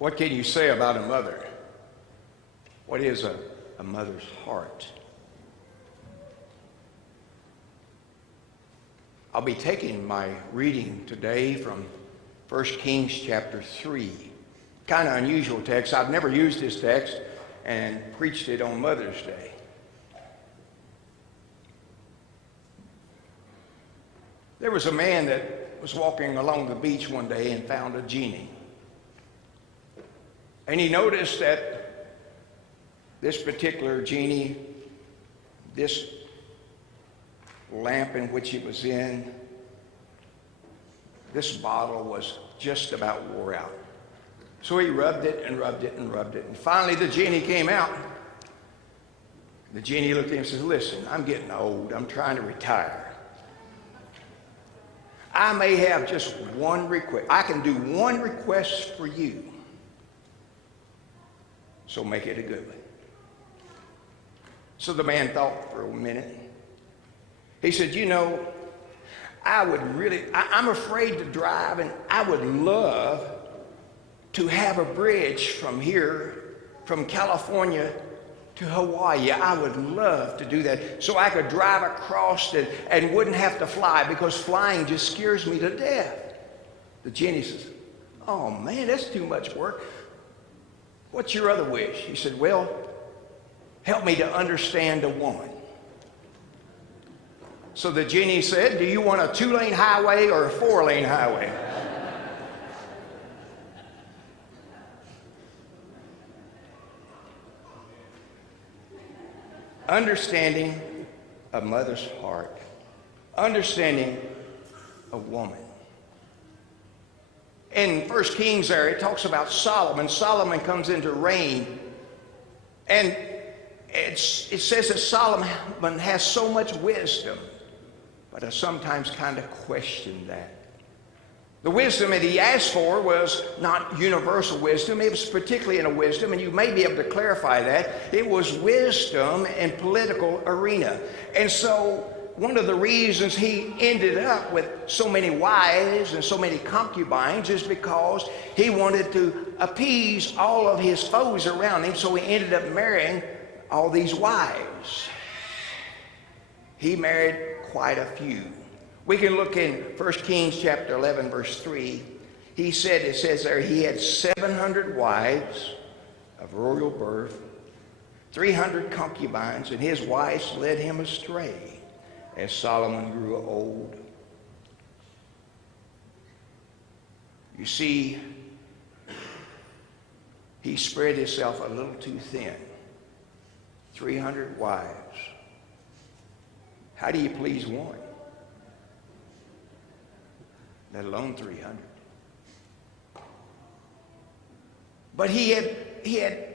What can you say about a mother? What is a mother's heart? I'll be taking my reading today from 1 Kings chapter 3. Kind of unusual text. I've never used this text and preached it on Mother's Day. There was a man that was walking along the beach one day and found a genie. And he noticed that this particular genie, this lamp in which it was in, this bottle was just about wore out. So he rubbed it and rubbed it and rubbed it. And finally the genie came out. The genie looked at him and said, "Listen, I'm getting old. I'm trying to retire. I may have just one request. I can do one request for you. So make it a good one." So the man thought for a minute. He said, I'm afraid to drive, and I would love to have a bridge from here, from California to Hawaii. I would love to do that so I could drive across and wouldn't have to fly, because flying just scares me to death. The genie says, "Oh man, that's too much work. What's your other wish?" He said, "Well, help me to understand a woman." So the genie said, "Do you want a 2-lane highway or a 4-lane highway?" Understanding a mother's heart. Understanding a woman. In 1 Kings there, it talks about Solomon. Solomon comes into reign. And it says that Solomon has so much wisdom. But I sometimes kind of question that. The wisdom that he asked for was not universal wisdom. It was particularly in a wisdom, and you may be able to clarify that. It was wisdom in political arena. And so one of the reasons he ended up with so many wives and so many concubines is because he wanted to appease all of his foes around him, so he ended up marrying all these wives. He married quite a few. We can look in 1 Kings chapter 11, verse 3. It says there, he had 700 wives of royal birth, 300 concubines, and his wives led him astray as Solomon grew old. You see, he spread himself a little too thin. 300 wives. How do you please one? Let alone 300. But he had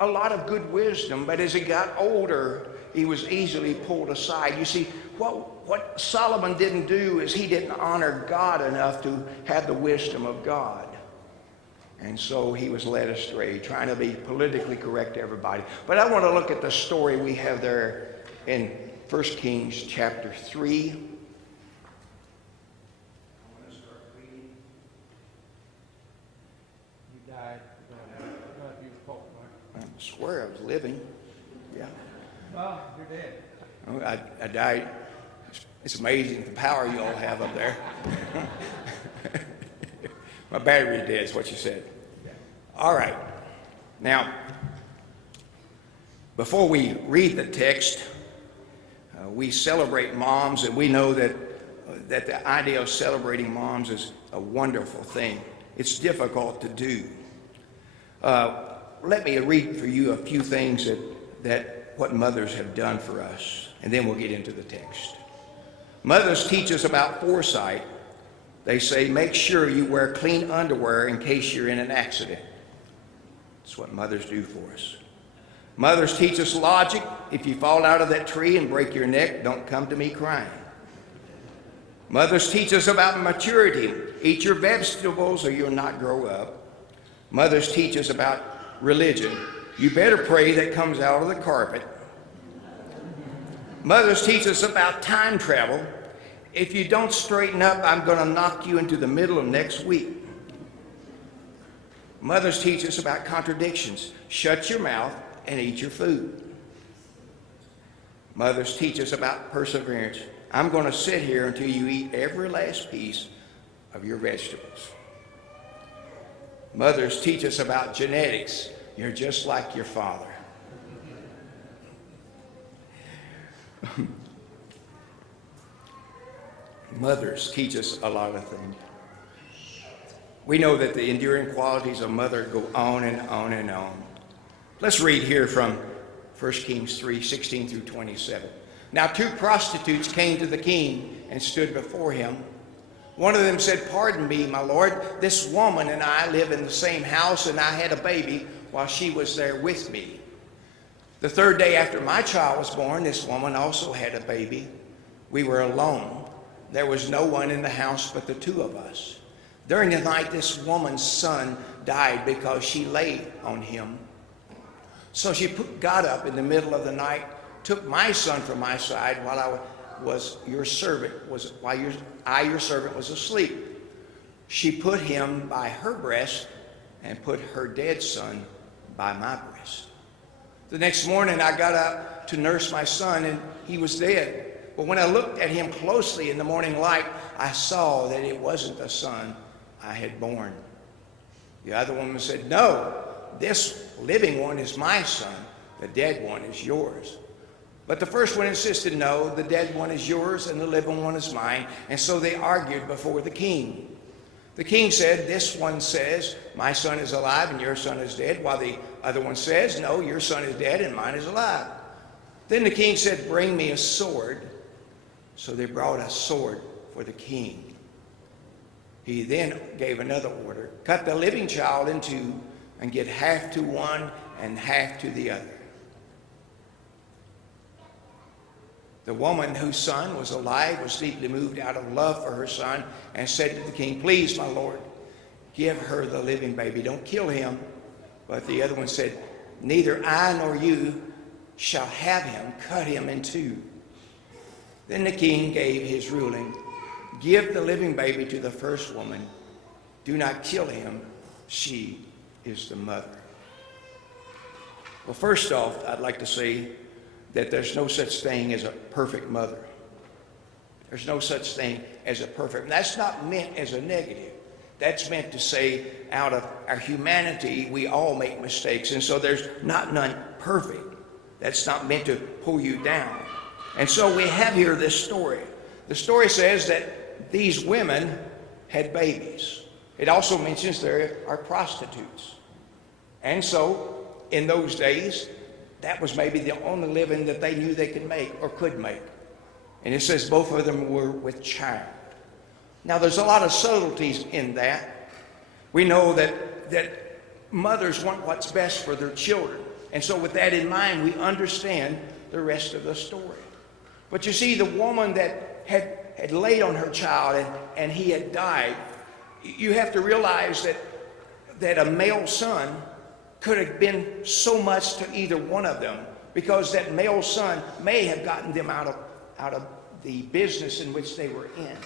a lot of good wisdom, but as he got older, he was easily pulled aside. You see, what Solomon didn't do is he didn't honor God enough to have the wisdom of God. And so he was led astray, trying to be politically correct to everybody. But I want to look at the story we have there in 1 Kings chapter 3. I swear I was living. Yeah. Oh, you're dead. I died. It's amazing the power you all have up there. My battery is dead, is what you said. All right. Now, before we read the text, we celebrate moms, and we know that the idea of celebrating moms is a wonderful thing. It's difficult to do. Let me read for you a few things that what mothers have done for us, and then we'll get into the text. Mothers teach us about foresight. They say, make sure you wear clean underwear in case you're in an accident. That's what mothers do for us. Mothers teach us logic. If you fall out of that tree and break your neck, don't come to me crying. Mothers teach us about maturity. Eat your vegetables or you'll not grow up. Mothers teach us about religion. You better pray that comes out of the carpet. Mothers teach us about time travel. If you don't straighten up, I'm going to knock you into the middle of next week. Mothers teach us about contradictions. Shut your mouth and eat your food. Mothers teach us about perseverance. I'm going to sit here until you eat every last piece of your vegetables. Mothers teach us about genetics. You're just like your father. Mothers teach us a lot of things. We know that the enduring qualities of mother go on and on and on. Let's read here from 1 Kings 3:16 through 27. Now 2 prostitutes came to the king and stood before him. One of them said, "Pardon me, my lord, this woman and I live in the same house, and I had a baby while she was there with me. The 3rd day after my child was born, this woman also had a baby. We were alone. There was no one in the house but the 2 of us. During the night, this woman's son died because she lay on him. So she got up in the middle of the night, took my son from my side while your servant was asleep. She put him by her breast and put her dead son by my breast. The next morning I got up to nurse my son, and he was dead. But when I looked at him closely in the morning light, I saw that it wasn't the son I had born." The other woman said, "No, this living one is my son. The dead one is yours." But the first one insisted, "No, the dead one is yours and the living one is mine." And so they argued before the king. The king said, "This one says, 'My son is alive and your son is dead,' while the other one says, 'No, your son is dead and mine is alive.' Then the king said, 'Bring me a sword.' So they brought a sword for the king. He then gave another order, 'Cut the living child in two and get half to one and half to the other.' The woman whose son was alive was deeply moved out of love for her son and said to the king, 'Please, my lord, give her the living baby. Don't kill him.' But the other one said, 'Neither I nor you shall have him. Cut him in two.' Then the king gave his ruling, 'Give the living baby to the first woman. Do not kill him. She is the mother.'" Well, first off, I'd like to say that there's no such thing as a perfect mother. There's no such thing as a perfect. And that's not meant as a negative. That's meant to say out of our humanity, we all make mistakes. And so there's none perfect. That's not meant to pull you down. And so we have here this story. The story says that these women had babies. It also mentions there are prostitutes. And so in those days, that was maybe the only living that they knew they could make or could make. And it says both of them were with child. Now there's a lot of subtleties in that. We know that mothers want what's best for their children. And so with that in mind, we understand the rest of the story. But you see, the woman that had laid on her child and he had died, you have to realize that a male son could have been so much to either one of them, because that male son may have gotten them out of the business in which they were in.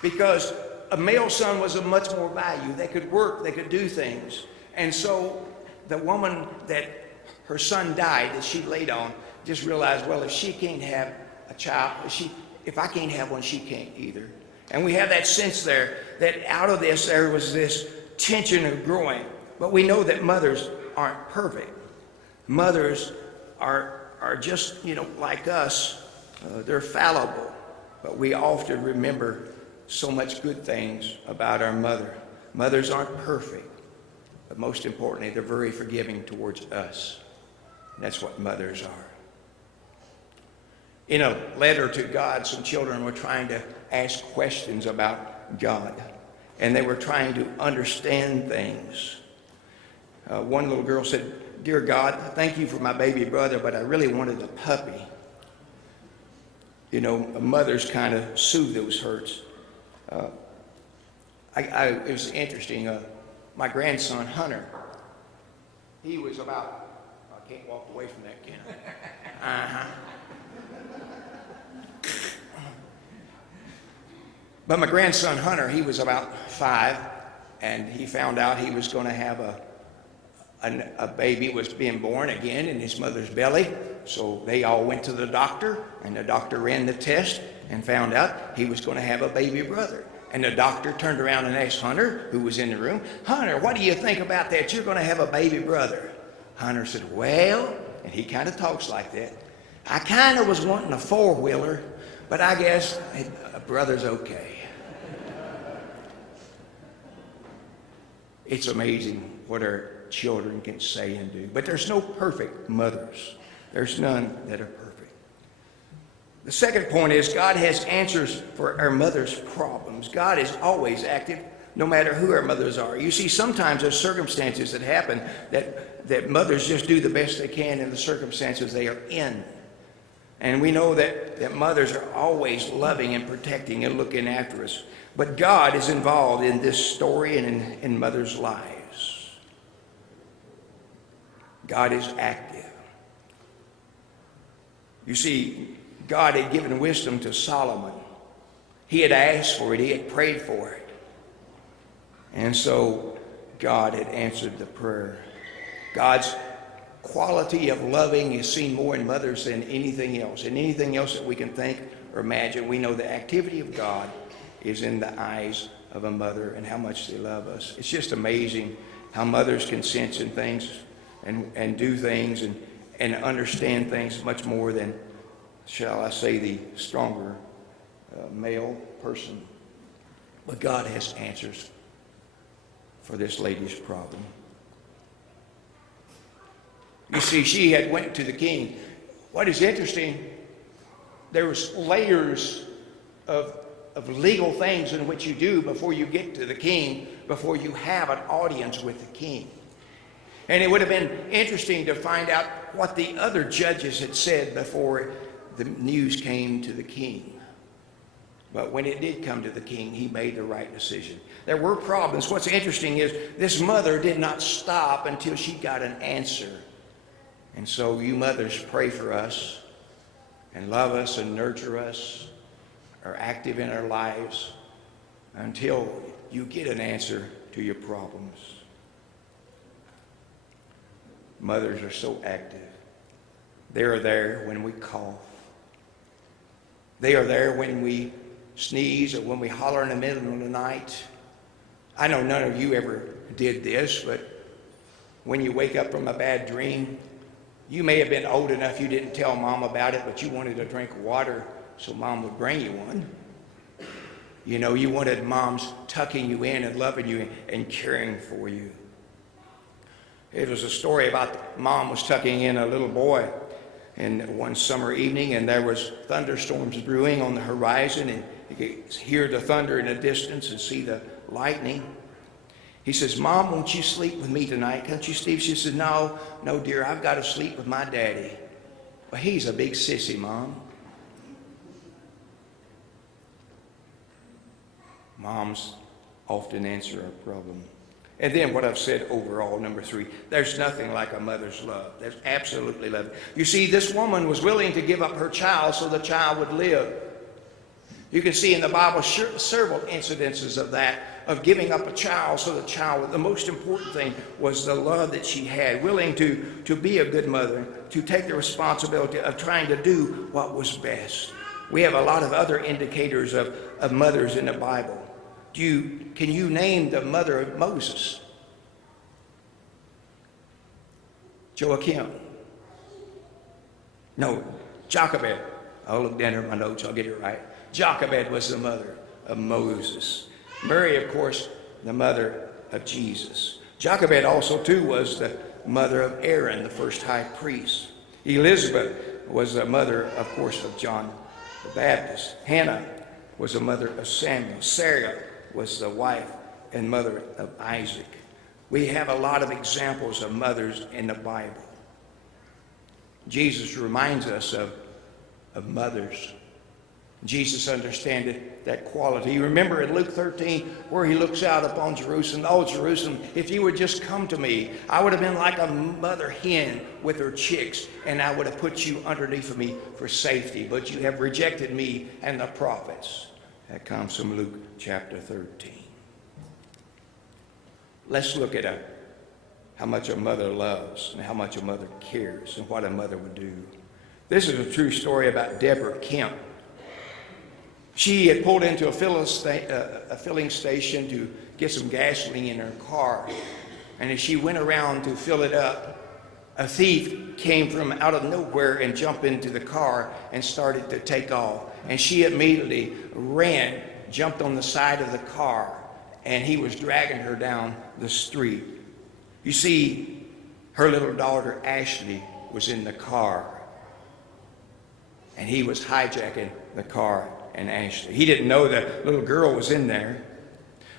Because a male son was of much more value. They could work, they could do things. And so the woman that her son died, that she laid on, just realized, well, if she can't have a child, if I can't have one, she can't either. And we have that sense there that out of this there was this tension of growing. But we know that mothers aren't perfect. Mothers are just, like us. They're fallible. But we often remember so much good things about our mother. Mothers aren't perfect. But most importantly, they're very forgiving towards us. That's what mothers are. In a letter to God, some children were trying to ask questions about God. And they were trying to understand things. One little girl said, "Dear God, thank you for my baby brother, but I really wanted a puppy." Mothers kind of soothe those hurts. It was interesting. My grandson, Hunter, he was about, I can't walk away from that, can I? But my grandson, Hunter, he was about 5, and he found out he was going to have a baby was being born again in his mother's belly. So they all went to the doctor, and the doctor ran the test and found out he was going to have a baby brother. And the doctor turned around and asked Hunter, who was in the room, "Hunter, what do you think about that? You're going to have a baby brother." Hunter said, "Well," and he kind of talks like that, "I kind of was wanting a four-wheeler, but I guess a brother's okay." It's amazing what our children can say and do. But there's no perfect mothers. There's none that are perfect. The second point is God has answers for our mother's problems. God is always active, no matter who our mothers are. You see, sometimes there's circumstances that happen that mothers just do the best they can in the circumstances they are in. And we know that mothers are always loving and protecting and looking after us. But God is involved in this story and in mothers' lives. God is active. You see, God had given wisdom to Solomon. He had asked for it. He had prayed for it. And so God had answered the prayer. God's quality of loving is seen more in mothers than anything else. And anything else that we can think or imagine, we know the activity of God is in the eyes of a mother and how much they love us. It's just amazing how mothers can sense in things and do things and understand things much more than, shall I say, the stronger male person. But God has answers for this lady's problem. You see, she had went to the king. What is interesting, there was layers of legal things in which you do before you get to the king, before you have an audience with the king. And it would have been interesting to find out what the other judges had said before the news came to the king. But when it did come to the king, he made the right decision. There were problems. What's interesting is this mother did not stop until she got an answer. And so you mothers, pray for us and love us and nurture us, are active in our lives until you get an answer to your problems. Mothers are so active. They are there when we cough. They are there when we sneeze or when we holler in the middle of the night. I know none of you ever did this, but when you wake up from a bad dream, you may have been old enough you didn't tell mom about it, but you wanted a drink of water so mom would bring you one. You know, you wanted mom's tucking you in and loving you and caring for you. It was a story about mom was tucking in a little boy and one summer evening, and there was thunderstorms brewing on the horizon, and you could hear the thunder in the distance and see the lightning. He says, "Mom, won't you sleep with me tonight? Can't you sleep?" She says, No, dear, I've got to sleep with my daddy." "Well, he's a big sissy, Mom." Moms often answer our problem. And then what I've said overall, number 3, there's nothing like a mother's love. There's absolutely love. You see, this woman was willing to give up her child so the child would live. You can see in the Bible several incidences of that, of giving up a child so the child, the most important thing was the love that she had, willing to be a good mother, to take the responsibility of trying to do what was best. We have a lot of other indicators of mothers in the Bible. Can you name the mother of Moses? Joachim. No, Jochebed. I'll look down at my notes, I'll get it right. Jochebed was the mother of Moses. Mary, of course, the mother of Jesus. Jochebed also, too, was the mother of Aaron, the first high priest. Elizabeth was the mother, of course, of John the Baptist. Hannah was the mother of Samuel. Sarah was the wife and mother of Isaac. We have a lot of examples of mothers in the Bible. Jesus reminds us of mothers. Jesus understood that quality. You remember in Luke 13 where he looks out upon Jerusalem. "Oh, Jerusalem, if you would just come to me, I would have been like a mother hen with her chicks, and I would have put you underneath of me for safety. But you have rejected me and the prophets." That comes from Luke chapter 13. Let's look at how much a mother loves and how much a mother cares and what a mother would do. This is a true story about Deborah Kemp. She had pulled into a filling station to get some gasoline in her car. And as she went around to fill it up, a thief came from out of nowhere and jumped into the car and started to take off. And she immediately ran, jumped on the side of the car, and he was dragging her down the street. You see, her little daughter Ashley was in the car, and he was hijacking the car and Ashley. He didn't know the little girl was in there.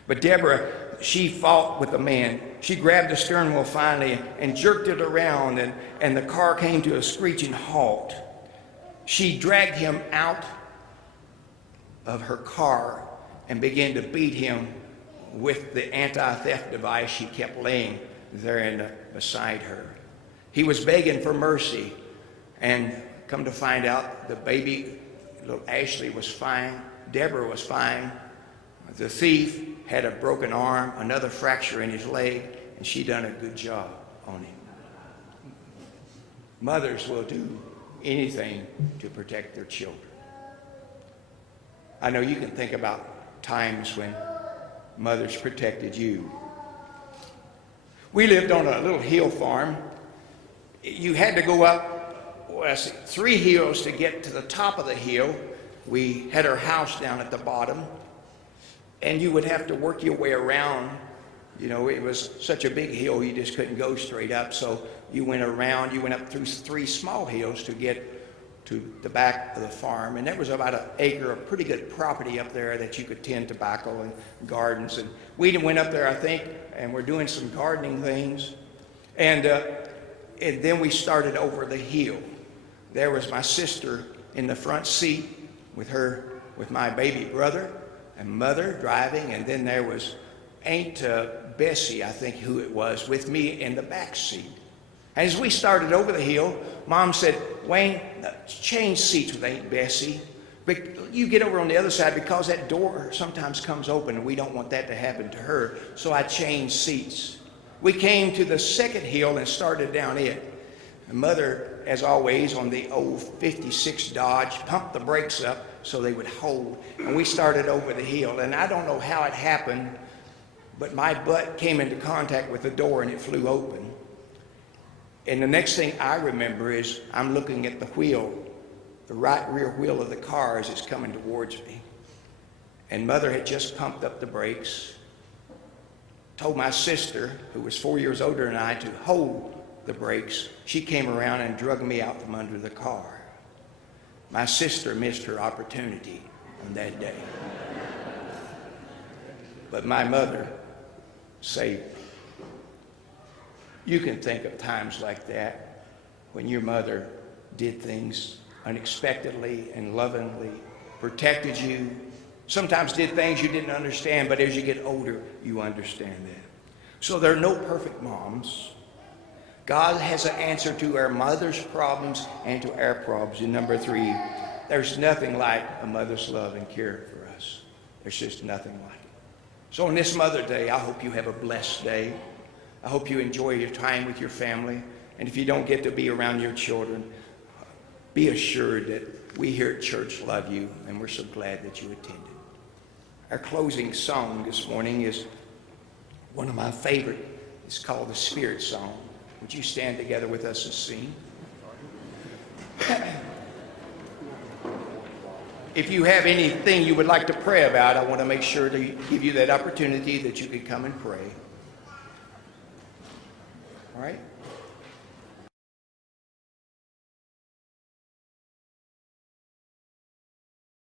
But Deborah, she fought with the man. She grabbed the steering wheel finally and jerked it around, and the car came to a screeching halt. She dragged him out of her car and began to beat him with the anti-theft device she kept laying there beside her. He was begging for mercy, and come to find out the baby, little Ashley, was fine. Deborah was fine. The thief had a broken arm, another fracture in his leg, and she done a good job on him. Mothers will do anything to protect their children. I know you can think about times when mothers protected you. We lived on a little hill farm. You had to go up 3 hills to get to the top of the hill. We had our house down at the bottom, and you would have to work your way around. You know, it was such a big hill, you just couldn't go straight up. So you went around, you went up through 3 small hills to get to the back of the farm. And there was about an acre of pretty good property up there that you could tend tobacco and gardens. And we went up there, I think, and we're doing some gardening things. And then we started over the hill. There was my sister in the front seat with my baby brother and mother driving, and then there was Aunt Bessie, I think who it was, with me in the back seat. As we started over the hill, Mom said, "Wayne, change seats with Aunt Bessie. But you get over on the other side because that door sometimes comes open, and we don't want that to happen to her." So I changed seats. We came to the second hill and started down it. Mother, as always, on the old 56 Dodge, pumped the brakes up so they would hold. And we started over the hill. And I don't know how it happened, but my butt came into contact with the door and it flew open. And the next thing I remember is I'm looking at the wheel, the right rear wheel of the car as it's coming towards me. And Mother had just pumped up the brakes, told my sister, who was 4 years older than I, to hold the brakes. She came around and drug me out from under the car. My sister missed her opportunity on that day. But my mother saved me. You can think of times like that when your mother did things unexpectedly and lovingly, protected you, sometimes did things you didn't understand, but as you get older, you understand that. So there are no perfect moms. God has an answer to our mother's problems and to our problems. And number 3, there's nothing like a mother's love and care for us. There's just nothing like it. So on this Mother's Day, I hope you have a blessed day. I hope you enjoy your time with your family. And if you don't get to be around your children, be assured that we here at church love you, and we're so glad that you attended. Our closing song this morning is one of my favorite. It's called the Spirit Song. Would you stand together with us and sing? If you have anything you would like to pray about, I want to make sure to give you that opportunity that you could come and pray. All right?